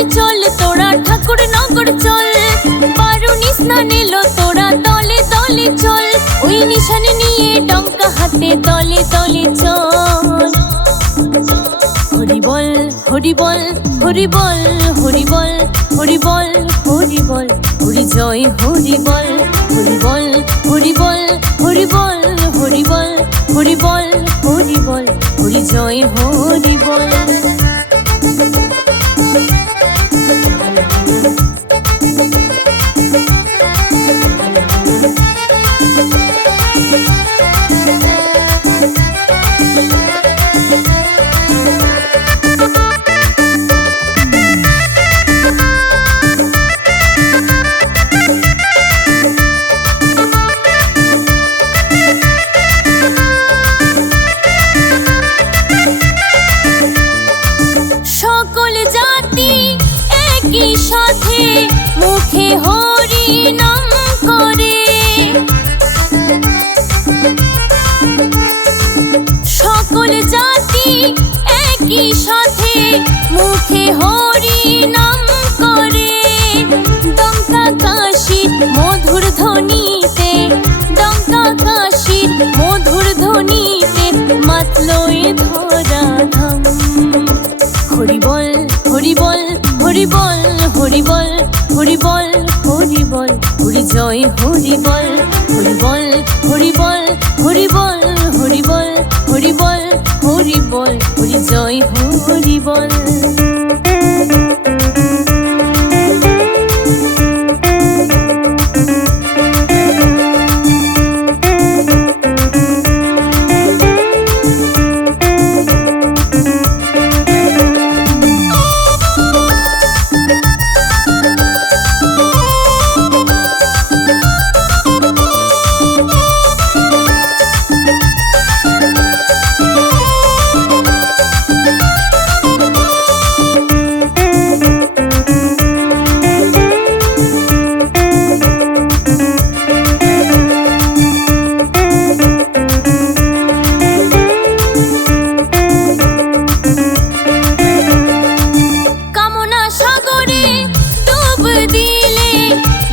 কান্দি চল তোরা ঠাকুর নগর চল, বারুনি স্নান এলো তোরা দলে দলে চল, ওই নিশান নিয়ে ডঙ্কা হাতে দলে দলে চল। হরি বল হরি বল হরি বল হরি বল হরি বল হরি বল, হরি জয় হরি বল, হরি বল হরি বল হরি বল হরি বল হরি বল হরি বল, হরি জয় হরি বল। একই সাথে মুখে হরি নাম করে, সকল জাতি একই সাথে মুখে হরি নাম করে। ডঙ্কা কাশীর মধুর ধ্বনিতে, ডঙ্কা কাশীর মধুর ধ্বনিতে মাতলো এ ধরা ধাম। হরি বল হরি বল হরি বল হরি বল হরি বল হরি বল, হরি জয় হরি বল, হরি বল হরি বল হরি বল হরি বল হরি বল হরি বল, হরি জয় হরি বল।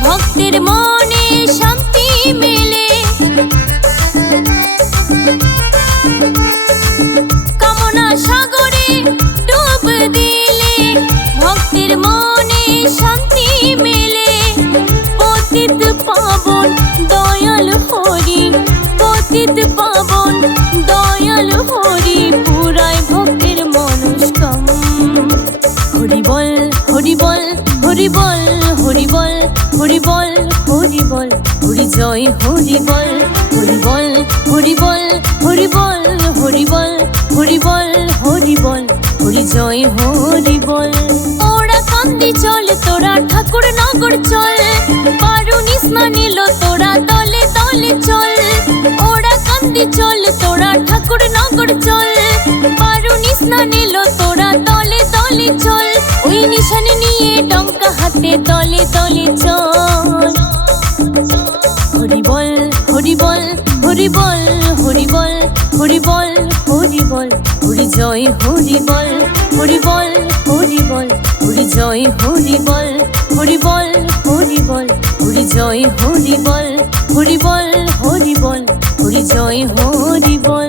ভক্তের মনে শান্তি মেলে, কামনা সাগরে ডুব দিলে ভক্তের মনে শান্তি মেলে। পতিত পাবন দয়াল হরি, পতিত পাবন দয়াল হরি, পুরায় ভক্তের মনস্কাম। হরি বল হরি বল হরি বল হরি বল হরি বল হরি বল, হরি জয় হরি বল, হরি বল হরি বল হরি বল হরি বল হরি বল হরি বল, হরি জয় হরি বল। ওরা কান্দি চল তোরা ঠাকুর নগর চল, বারুনি স্নান এলো তোরা দলে দলে চল, ওরা কান্দি চল তোরা ঠাকুর নগর চল, বারুনি স্নান এলো তোরা দলে দলে চল, ওই নিশান নিয়ে ডঙ্কা হাতে দলে দলে চল। হরি বল হরি বল হরি বল হরি বল হরি বল হরি বল, হরি জয় হরি বল, হরি বল হরি বল হরি জয় হরি বল, হরি বল হরি বল হরি জয় হরি বল, হরি বল হরি বল হরি জয় হরি বল।